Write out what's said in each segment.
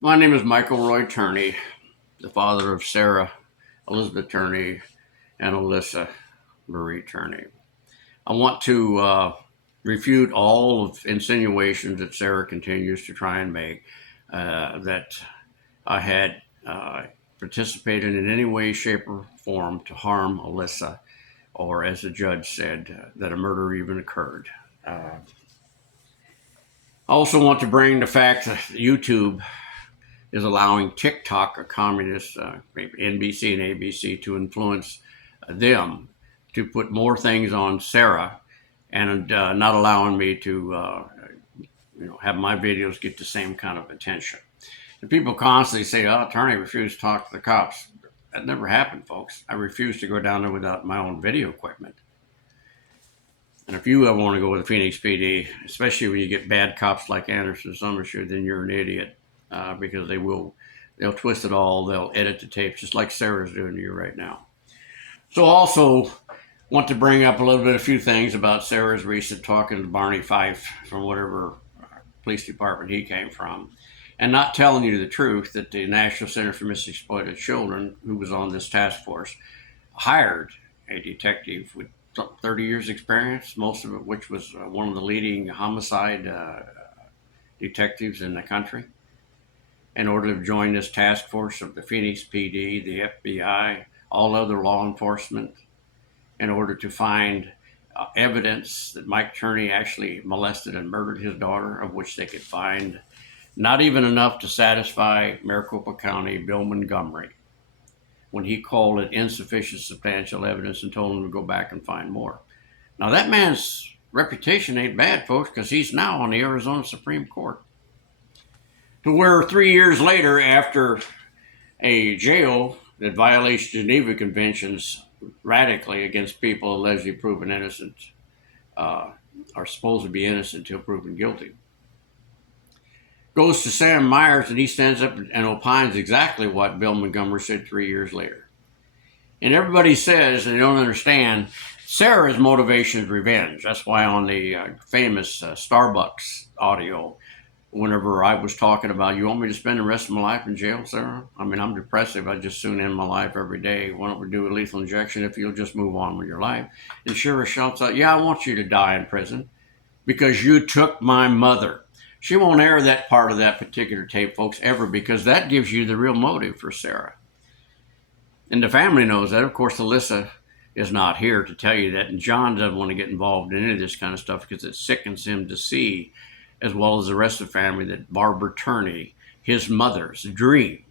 My name is Michael Roy Turney, the father of Sarah Elizabeth Turney and Alyssa Marie Turney. I want to refute all of insinuations that Sarah continues to try and make that I had participated in any way, shape, or form to harm Alyssa, or as the judge said, that a murder even occurred. I also want to bring the fact that YouTube is allowing TikTok, a communist, NBC and ABC, to influence them to put more things on Sarah, and not allowing me to, have my videos get the same kind of attention. And people constantly say, "Oh, attorney refused to talk to the cops." That never happened, folks. I refused to go down there without my own video equipment. And if you ever want to go with the Phoenix PD, especially when you get bad cops like Anderson Summershoe, then you're an idiot because they'll twist it all. They'll edit the tapes just like Sarah's doing to you right now. So also want to bring up a few things about Sarah's recent talking to Barney Fife from whatever police department he came from, and not telling you the truth that the National Center for Missing Exploited Children, who was on this task force, hired a detective with 30 years experience, most of it which was one of the leading homicide detectives in the country, in order to join this task force of the Phoenix PD, the FBI, all other law enforcement, in order to find evidence that Mike Turney actually molested and murdered his daughter, of which they could find not even enough to satisfy Maricopa County Bill Montgomery when he called it insufficient substantial evidence and told him to go back and find more. Now, that man's reputation ain't bad, folks, because he's now on the Arizona Supreme Court. To where 3 years later, after a jail that violates Geneva Conventions radically against people allegedly proven innocent, are supposed to be innocent until proven guilty, goes to Sam Myers, and he stands up and opines exactly what Bill Montgomery said 3 years later. And everybody says they don't understand Sarah's motivation is revenge. That's why on the famous Starbucks audio, whenever I was talking about, "You want me to spend the rest of my life in jail, Sarah? I mean, I'm depressive. I just soon end my life every day. Why don't we do a lethal injection if you'll just move on with your life?" And Sarah shouts out, "Yeah, I want you to die in prison because you took my mother." She won't air that part of that particular tape, folks, ever, because that gives you the real motive for Sarah. And the family knows that. Of course, Alyssa is not here to tell you that. And John doesn't want to get involved in any of this kind of stuff because it sickens him to see, as well as the rest of the family, that Barbara Turney, his mother's dream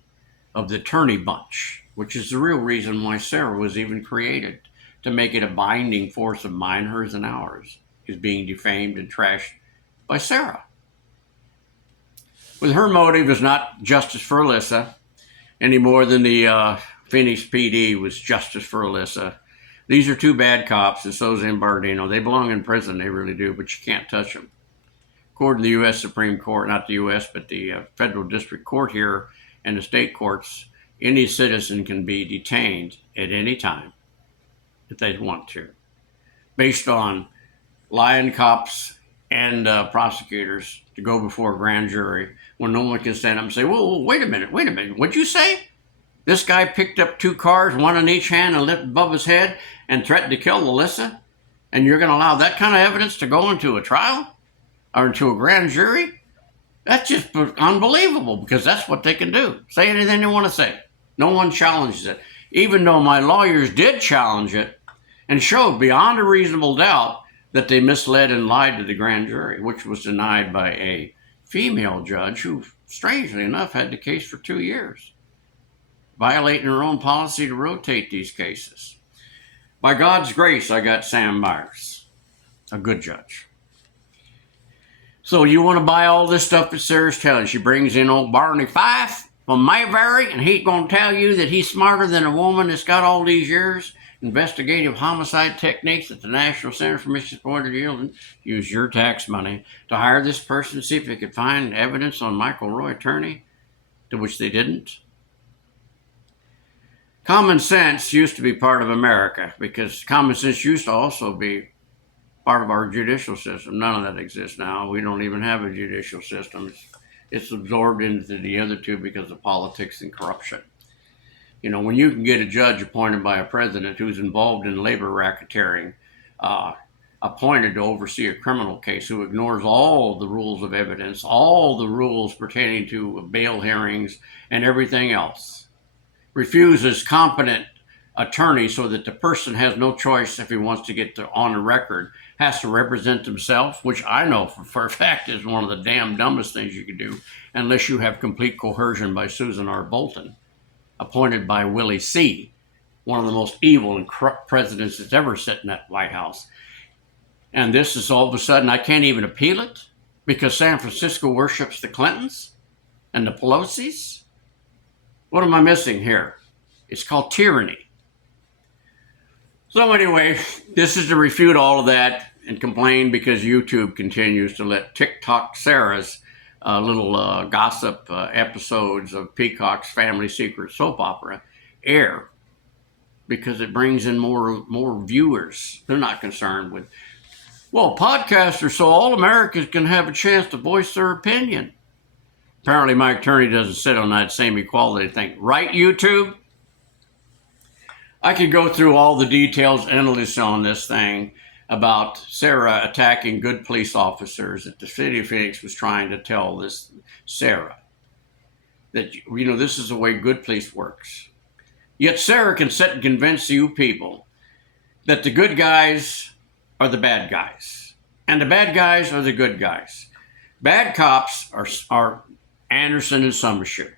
of the Turney Bunch, which is the real reason why Sarah was even created, to make it a binding force of mine, hers, and ours, is being defamed and trashed by Sarah. With her motive is not justice for Alyssa any more than the Phoenix PD was justice for Alyssa. These are two bad cops, and so is in Bardino. They belong in prison, they really do, but you can't touch them. According to the U.S. Supreme Court, not the U.S., but the federal district court here and the state courts, any citizen can be detained at any time if they want to, based on lying cops and prosecutors to go before a grand jury when no one can stand up and say, "Whoa, wait a minute, what'd you say? This guy picked up two cars, one in each hand, and lifted above his head and threatened to kill Alyssa? And you're going to allow that kind of evidence to go into a trial or into a grand jury?" That's just unbelievable, because that's what they can do. Say anything they want to say. No one challenges it. Even though my lawyers did challenge it and showed beyond a reasonable doubt that they misled and lied to the grand jury, which was denied by a female judge who, strangely enough, had the case for 2 years, violating her own policy to rotate these cases. By God's grace, I got Sam Myers, a good judge. So you want to buy all this stuff that Sarah's telling you. She brings in old Barney Fife from Mayberry, and he's going to tell you that he's smarter than a woman that's got all these years investigative homicide techniques at the National Center for Missing Exploited Children. Use your tax money to hire this person, see if they could find evidence on Michael Roy Turney, to which they didn't. Common sense used to be part of America, because common sense used to also be part of our judicial system. None of that exists now. We don't even have a judicial system. It's It's absorbed into the other two because of politics and corruption. You know, when you can get a judge appointed by a president who's involved in labor racketeering, uh, appointed to oversee a criminal case, who ignores all the rules of evidence, all the rules pertaining to bail hearings and everything else, refuses competent attorney so that the person has no choice if he wants to get on the record, has to represent himself, which I know for a fact is one of the damn dumbest things you can do, unless you have complete coercion by Susan R. Bolton, appointed by Willie C., one of the most evil and corrupt presidents that's ever sat in that White House. And this is all of a sudden, I can't even appeal it because San Francisco worships the Clintons and the Pelosi's? What am I missing here? It's called tyranny. So anyway, this is to refute all of that and complain because YouTube continues to let TikTok Sarah's little gossip episodes of Peacock's Family Secret soap opera air because it brings in more viewers. They're not concerned with, well, podcasters so all Americans can have a chance to voice their opinion. Apparently Mike Turney doesn't sit on that same equality thing. Right, YouTube? I could go through all the details endless on this thing about Sarah attacking good police officers that the city of Phoenix was trying to tell this Sarah that, you know, this is the way good police works. Yet Sarah can sit and convince you people that the good guys are the bad guys and the bad guys are the good guys. Bad cops are Anderson and Summershoot.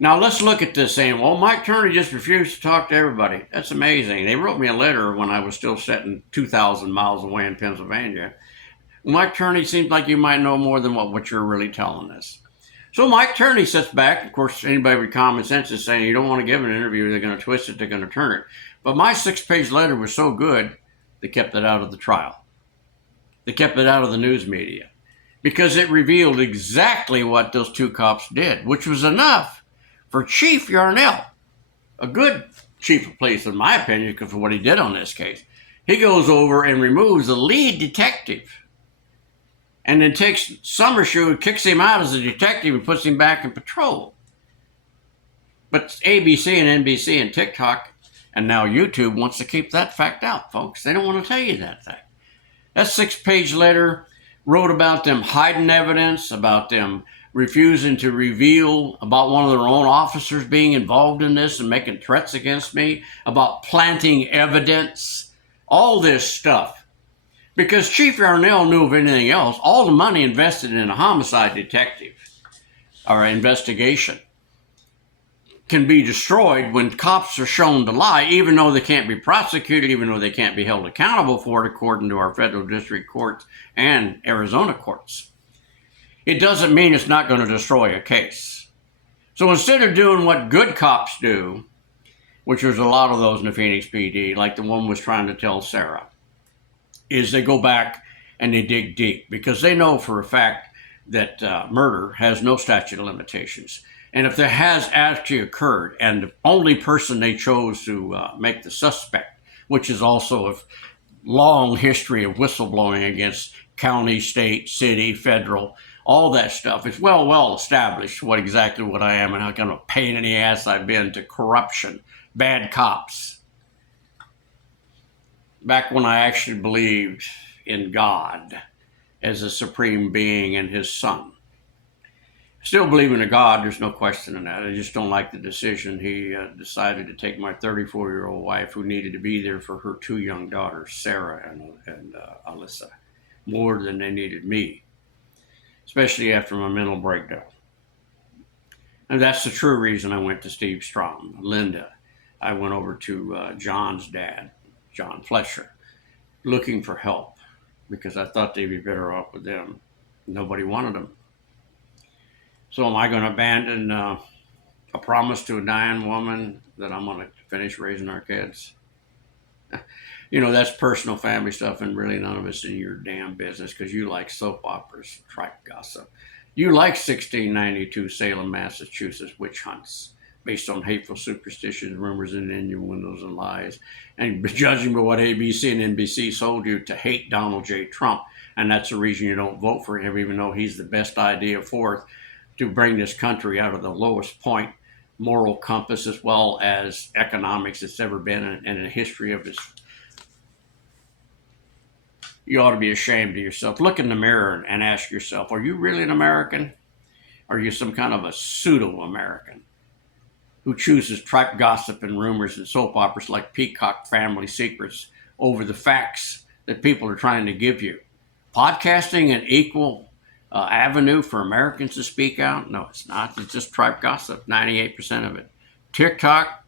Now let's look at this saying, well, Mike Turney just refused to talk to everybody. That's amazing. They wrote me a letter when I was still sitting 2,000 miles away in Pennsylvania. Mike Turney seems like you might know more than what you're really telling us. So Mike Turney sits back. Of course, anybody with common sense is saying you don't want to give an interview. They're going to twist it. They're going to turn it. But my 6-page letter was so good, they kept it out of the trial. They kept it out of the news media because it revealed exactly what those two cops did, which was enough for Chief Yarnell, a good chief of police, in my opinion, because of what he did on this case. He goes over and removes the lead detective and then takes Summershoot, kicks him out as a detective and puts him back in patrol. But ABC and NBC and TikTok and now YouTube wants to keep that fact out, folks. They don't want to tell you that fact. That 6-page letter wrote about them hiding evidence, about them refusing to reveal about one of their own officers being involved in this and making threats against me, about planting evidence, all this stuff. Because Chief Yarnell knew of anything else, all the money invested in a homicide detective or investigation can be destroyed when cops are shown to lie, even though they can't be prosecuted, even though they can't be held accountable for it, according to our federal district courts and Arizona courts. It doesn't mean it's not going to destroy a case. So instead of doing what good cops do, which there's a lot of those in the Phoenix PD, like the one was trying to tell Sarah, is they go back and they dig deep because they know for a fact that murder has no statute of limitations. And if there has actually occurred, and the only person they chose to make the suspect, which is also a long history of whistleblowing against county, state, city, federal, all that stuff. It's well established what I am and how kind of a pain in the ass I've been to corruption, bad cops. Back when I actually believed in God as a supreme being and his son. Still believe in a God, there's no question in that. I just don't like the decision. He decided to take my 34-year-old wife, who needed to be there for her 2 young daughters, Sarah and Alyssa, more than they needed me, especially after my mental breakdown. And that's the true reason I went to Steve Strom, Linda. I went over to John's dad, John Fletcher, looking for help because I thought they'd be better off with them. Nobody wanted them. So am I going to abandon a promise to a dying woman that I'm going to finish raising our kids? You know, that's personal family stuff, and really none of it's in your damn business because you like soap operas, track gossip. You like 1692 Salem, Massachusetts witch hunts based on hateful superstitions, rumors, and innuendos and lies. And judging by what ABC and NBC sold you to hate Donald J. Trump, and that's the reason you don't vote for him, even though he's the best idea forth to bring this country out of the lowest point, moral compass as well as economics it's ever been in the history of this. You ought to be ashamed of yourself. Look in the mirror and ask yourself, are you really an American? Are you some kind of a pseudo-American who chooses tripe gossip and rumors and soap operas like Peacock Family Secrets over the facts that people are trying to give you? Podcasting an equal avenue for Americans to speak out? No, it's not. It's just tripe gossip, 98% of it. TikTok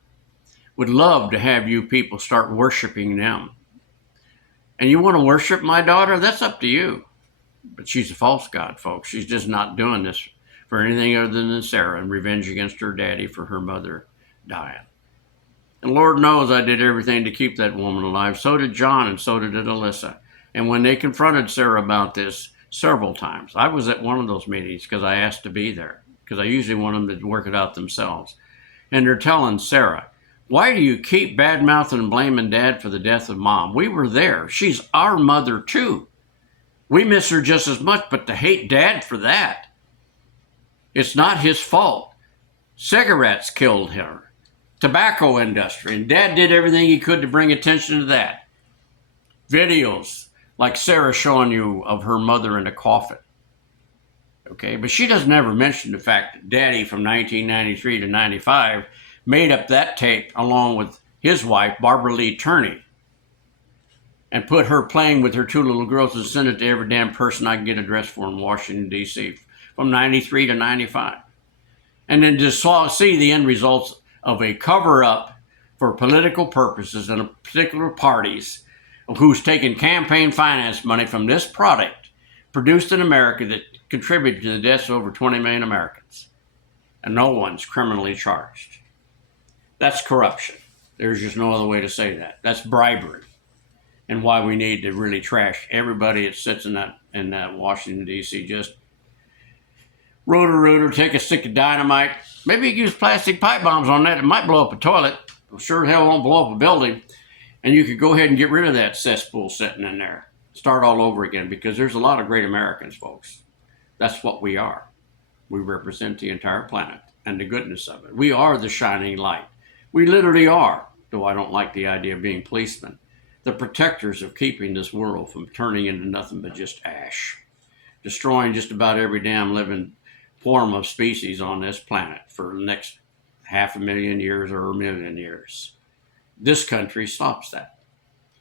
would love to have you people start worshiping them. And you want to worship my daughter? That's up to you. But she's a false god, folks. She's just not doing this for anything other than Sarah and revenge against her daddy for her mother dying. And Lord knows I did everything to keep that woman alive. So did John, and so did Alyssa. And when they confronted Sarah about this several times, I was at one of those meetings because I asked to be there, because I usually want them to work it out themselves. And they're telling Sarah, why do you keep bad-mouthing and blaming Dad for the death of Mom? We were there. She's our mother, too. We miss her just as much, but to hate Dad for that, it's not his fault. Cigarettes killed her. Tobacco industry. And Dad did everything he could to bring attention to that. Videos like Sarah showing you of her mother in a coffin. Okay, but she doesn't ever mention the fact that Daddy from 1993 to 95 made up that tape along with his wife, Barbara Lee Turney, and put her playing with her two little girls and sent it to every damn person I can get a dress for in Washington, D.C. from 93 to 95. And then just see the end results of a cover-up for political purposes and particular parties who's taken campaign finance money from this product produced in America that contributed to the deaths of over 20 million Americans. And no one's criminally charged. That's corruption. There's just no other way to say that. That's bribery. And why we need to really trash everybody that sits in that Washington, D.C. Just rotor, take a stick of dynamite. Maybe you can use plastic pipe bombs on that. It might blow up a toilet. Sure hell won't blow up a building. And you could go ahead and get rid of that cesspool sitting in there. Start all over again, because there's a lot of great Americans, folks. That's what we are. We represent the entire planet and the goodness of it. We are the shining light. We literally are, though I don't like the idea of being policemen, the protectors of keeping this world from turning into nothing but just ash, destroying just about every damn living form of species on this planet for the next 500,000 years or 1,000,000 years. This country stops that.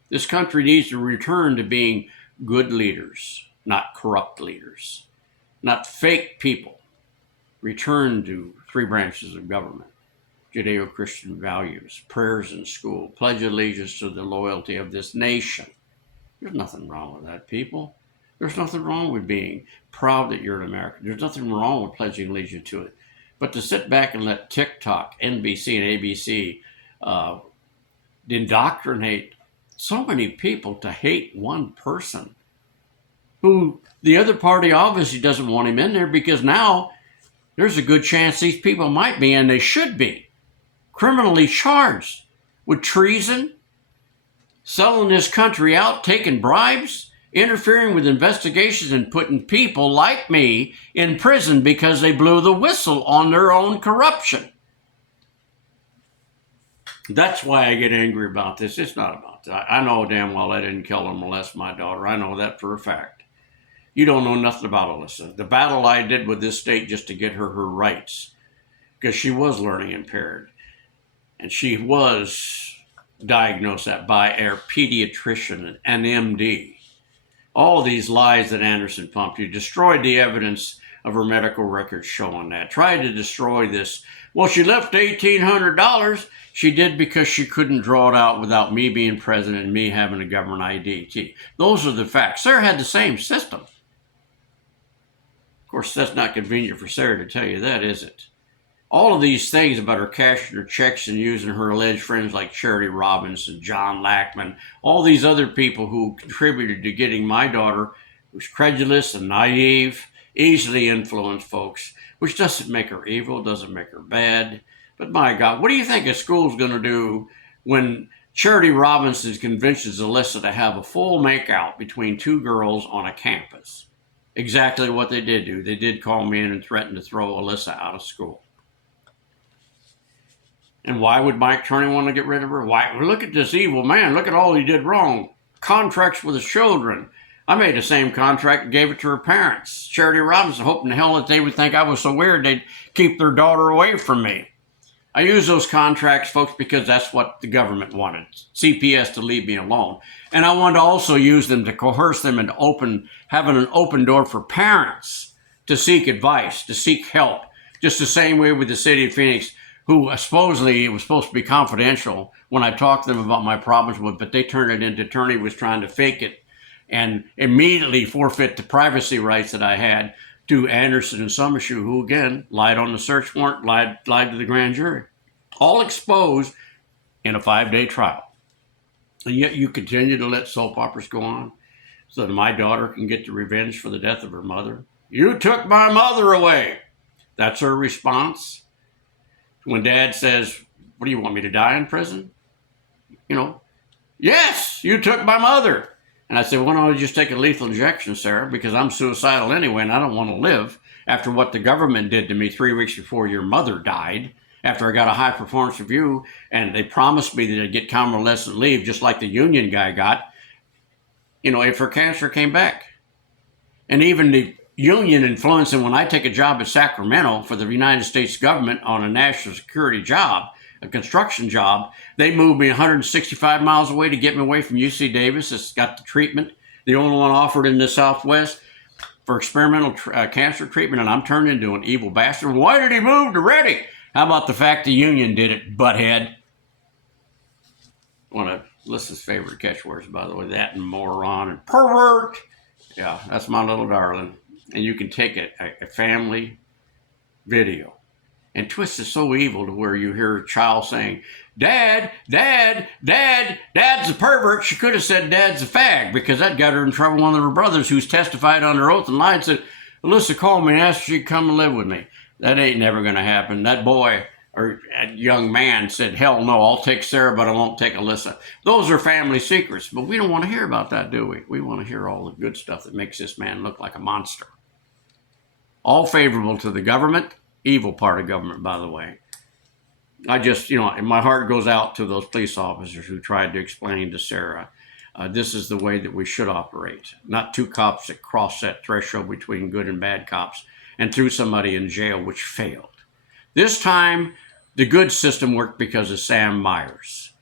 This country needs to return to being good leaders, not corrupt leaders, not fake people. Return to 3 branches of government: Judeo-Christian values, prayers in school, pledge allegiance to the loyalty of this nation. There's nothing wrong with that, people. There's nothing wrong with being proud that you're an American. There's nothing wrong with pledging allegiance to it. But to sit back and let TikTok, NBC, and ABC indoctrinate so many people to hate one person who the other party obviously doesn't want him in there, because now there's a good chance these people might be, and they should be, criminally charged with treason, selling this country out, taking bribes, interfering with investigations, and putting people like me in prison because they blew the whistle on their own corruption. That's why I get angry about this. It's not about that. I know damn well I didn't kill or molest my daughter. I know that for a fact. You don't know nothing about Alyssa. The battle I did with this state just to get her rights, because she was learning impaired. And she was diagnosed by a pediatrician, an MD. All of these lies that Anderson pumped. You destroyed the evidence of her medical records showing that. Tried to destroy this. Well, she left $1,800. She did because she couldn't draw it out without me being president and me having a government ID. Those are the facts. Sarah had the same system. Of course, that's not convenient for Sarah to tell you that, is it? All of these things about her cashing her checks and using her alleged friends like Charity Robinson, John Lackman, all these other people who contributed to getting my daughter, who's credulous and naive, easily influenced, folks, which doesn't make her evil, doesn't make her bad. But my God, what do you think a school's going to do when Charity Robinson convinces Alyssa to have a full makeout between 2 girls on a campus? exactly what they did do. They did call me in and threaten to throw Alyssa out of school. And why would Mike Turney want to get rid of her? Why? Look at this evil man. Look at all he did wrong. Contracts with his children. I made the same contract and gave it to her parents. Charity Robinson, hoping to hell that they would think I was so weird they'd keep their daughter away from me. I use those contracts, folks, because that's what the government wanted. CPS to leave me alone. And I wanted to also use them to coerce them into having an open door for parents to seek advice, to seek help. Just the same way with the city of Phoenix, who supposedly it was supposed to be confidential when I talked to them about my problems with, but they turned it into Turney was trying to fake it and immediately forfeit the privacy rights that I had to Anderson and Summershoe, who again lied on the search warrant, lied to the grand jury. All exposed in a 5-day trial. And yet you continue to let soap operas go on so that my daughter can get the revenge for the death of her mother. You took my mother away. That's her response. When Dad says, what do you want me to die in prison? Yes, you took my mother. And I said, why don't I just take a lethal injection, Sarah? Because I'm suicidal anyway, and I don't want to live after what the government did to me 3 weeks before your mother died, after I got a high performance review, and they promised me that I'd get convalescent leave, just like the union guy got, if her cancer came back. And even the union influencing, when I take a job at Sacramento for the United States government on a national security job, a construction job, they moved me 165 miles away to get me away from UC Davis. It's got the treatment, the only one offered in the Southwest for experimental cancer treatment, and I'm turned into an evil bastard. Why did he move to Redding? How about the fact the union did it, butthead? One of Alyssa's favorite catchwords, by the way, that and moron and pervert. Yeah, that's my little darling. And you can take a family video and twist it so evil to where you hear a child saying, Dad, Dad, Dad, Dad's a pervert. She could have said Dad's a fag, because that got her in trouble. One of her brothers who's testified under oath and lied said, Alyssa called me and asked if she'd come and live with me. That ain't never going to happen. That boy or young man said, hell no, I'll take Sarah, but I won't take Alyssa. Those are family secrets, but we don't want to hear about that, do we? We want to hear all the good stuff that makes this man look like a monster. All favorable to the government, evil part of government, by the way. I just, my heart goes out to those police officers who tried to explain to Sarah, this is the way that we should operate. Not two cops that cross that threshold between good and bad cops and threw somebody in jail, which failed. This time, the good system worked because of Sam Myers,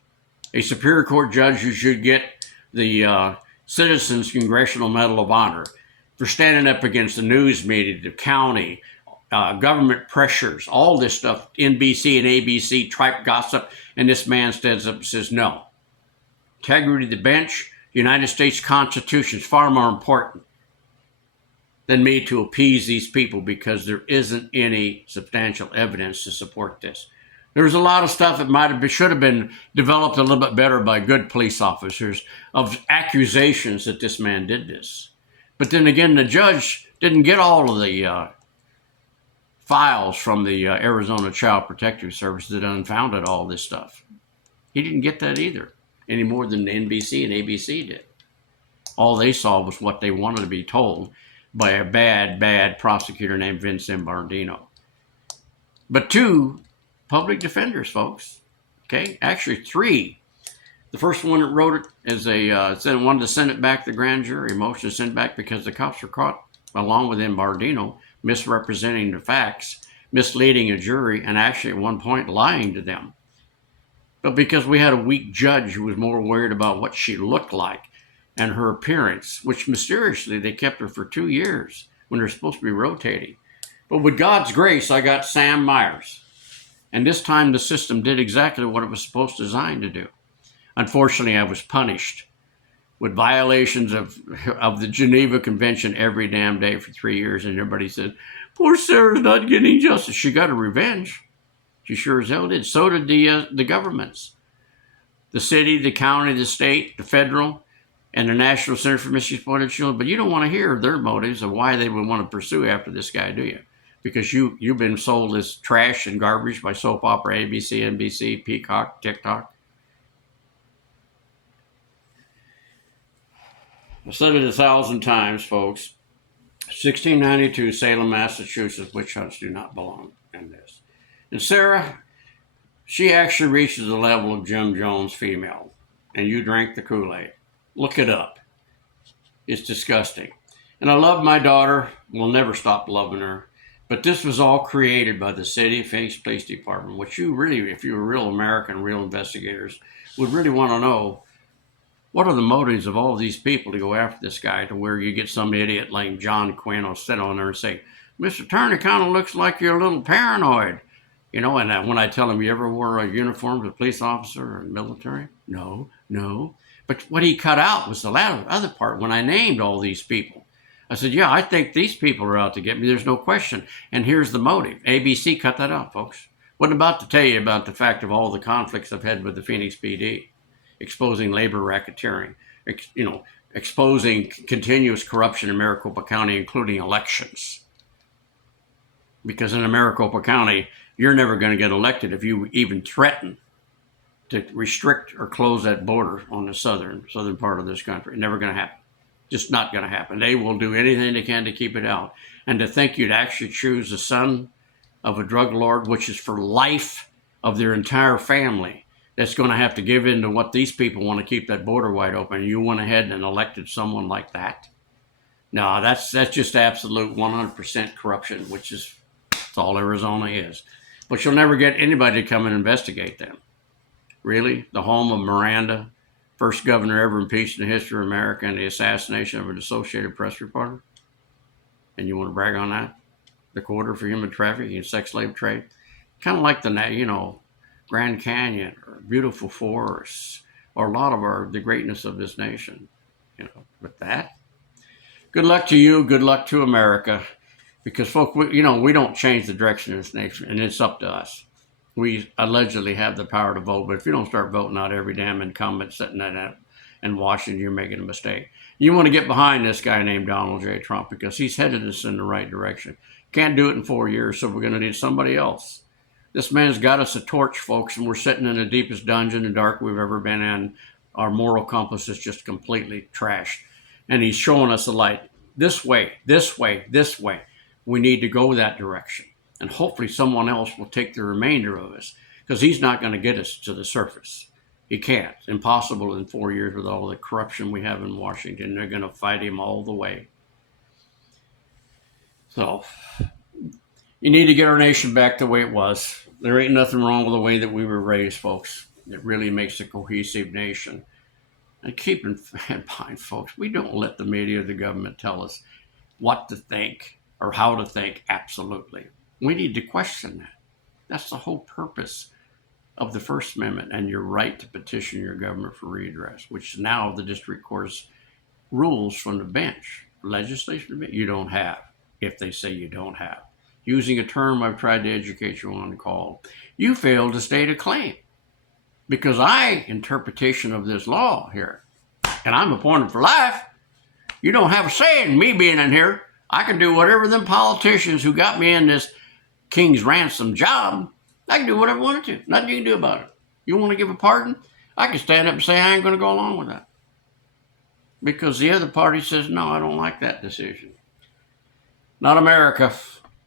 a Superior Court judge who should get the Citizens Congressional Medal of Honor for standing up against the news media, the county, government pressures, all this stuff, NBC and ABC, tripe gossip, and this man stands up and says, no. Integrity of the bench, the United States Constitution is far more important than me to appease these people, because there isn't any substantial evidence to support this. There's a lot of stuff that should have been developed a little bit better by good police officers of accusations that this man did this. But then again, the judge didn't get all of the files from the Arizona Child Protective Service that unfounded all this stuff. He didn't get that either, any more than the NBC and ABC did. All they saw was what they wanted to be told by a bad prosecutor named Vincent Bardino. But 2 public defenders, folks. Okay, actually 3. The first one that wrote it is wanted to send it back to the grand jury. Motion to send it back because the cops were caught, along with Bardino, misrepresenting the facts, misleading a jury, and actually at one point lying to them. But because we had a weak judge who was more worried about what she looked like and her appearance, which mysteriously they kept her for 2 years when they're supposed to be rotating. But with God's grace, I got Sam Myers. And this time the system did exactly what it was supposed to design to do. Unfortunately, I was punished with violations of the Geneva Convention every damn day for 3 years. And everybody said, poor Sarah's not getting justice. She got her revenge. She sure as hell did. So did the governments. The city, the county, the state, the federal, and the National Center for Missing Exploited Children. But you don't want to hear their motives of why they would want to pursue after this guy, do you? Because you've been sold as trash and garbage by soap opera, ABC, NBC, Peacock, TikTok. I've said it 1,000 times, folks. 1692, Salem, Massachusetts. Witch hunts do not belong in this. And Sarah, she actually reaches the level of Jim Jones female, and you drank the Kool-Aid. Look it up. It's disgusting. And I love my daughter. We'll never stop loving her. But this was all created by the City of Phoenix Police Department, which you really, if you were real American, real investigators, would really want to know what are the motives of all these people to go after this guy, to where you get some idiot like John Quinn will sit on there and say, Mr. Turner kind of looks like you're a little paranoid. You know, and when I tell him, you ever wore a uniform as a police officer or military? No. But what he cut out was the other part when I named all these people. I said, yeah, I think these people are out to get me. There's no question. And here's the motive. ABC cut that out, folks. Wasn't about to tell you about the fact of all the conflicts I've had with the Phoenix PD, exposing labor racketeering, exposing continuous corruption in Maricopa County, including elections. Because in Maricopa County, you're never going to get elected if you even threaten to restrict or close that border on the southern part of this country. Never going to happen. Just not going to happen. They will do anything they can to keep it out. And to think you'd actually choose the son of a drug lord, which is for life of their entire family, that's going to have to give in to what these people want to keep that border wide open. You went ahead and elected someone like that? No, that's just absolute 100% corruption, which is that's all Arizona is. But you'll never get anybody to come and investigate them. Really? The home of Miranda, first governor ever impeached in the history of America, and the assassination of an Associated Press reporter? And you want to brag on that? The quarter for human trafficking and sex slave trade? Kind of like the, Grand Canyon or beautiful forests or a lot of the greatness of this nation. With that, good luck to you. Good luck to America. Because, folks, we don't change the direction of this nation, and it's up to us. We allegedly have the power to vote, but if you don't start voting out every damn incumbent sitting in Washington, you're making a mistake. You want to get behind this guy named Donald J. Trump because he's headed us in the right direction. Can't do it in 4 years, so we're going to need somebody else. This man's got us a torch, folks, and we're sitting in the deepest dungeon and dark we've ever been in. Our moral compass is just completely trashed, and he's showing us a light. This way, this way, this way. We need to go that direction. And hopefully someone else will take the remainder of us, because he's not going to get us to the surface. He can't. It's impossible in 4 years with all the corruption we have in Washington. They're going to fight him all the way. So you need to get our nation back the way it was. There ain't nothing wrong with the way that we were raised, folks. It really makes a cohesive nation. And keep in mind, folks, we don't let the media or the government tell us what to think or how to think. Absolutely. We need to question that. That's the whole purpose of the First Amendment and your right to petition your government for redress, which now the district courts rules from the bench. Legislation you don't have, if they say you don't have. Using a term I've tried to educate you on called, you fail to state a claim. Because interpretation of this law here, and I'm appointed for life, you don't have a say in me being in here. I can do whatever them politicians who got me in this King's ransom job, I can do whatever I want to. Nothing you can do about it. You want to give a pardon? I can stand up and say I ain't going to go along with that. Because the other party says, no, I don't like that decision. Not America.